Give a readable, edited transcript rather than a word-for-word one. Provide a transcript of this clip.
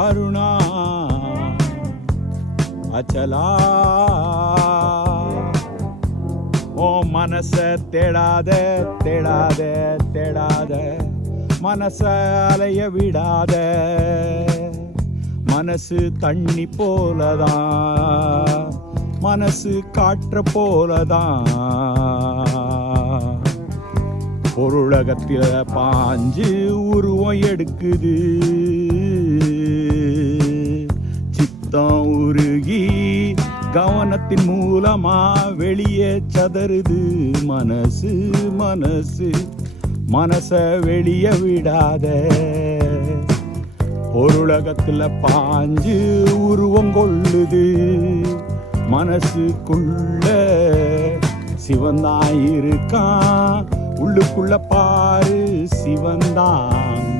அருணா அச்சலா. ஓ மனச தேடாத தேடாத தேடாத, மனச அலைய விடாத. மனசு தண்ணி போலதான், மனசு காற்ற போலதான். பொருளகத்தில பாஞ்சு உருவம் எடுக்குது, சித்தம் உருகி கவனத்தின் மூலமா வெளியே சதறுது. மனசு மனசு மனச வெளிய விடாத. பொருளகத்துல பாஞ்சு உருவம் கொள்ளுது, மனசுக்குள்ள சிவந்தான் இருக்கான். உள்ளுக்குள்ள பாரு சிவந்தான்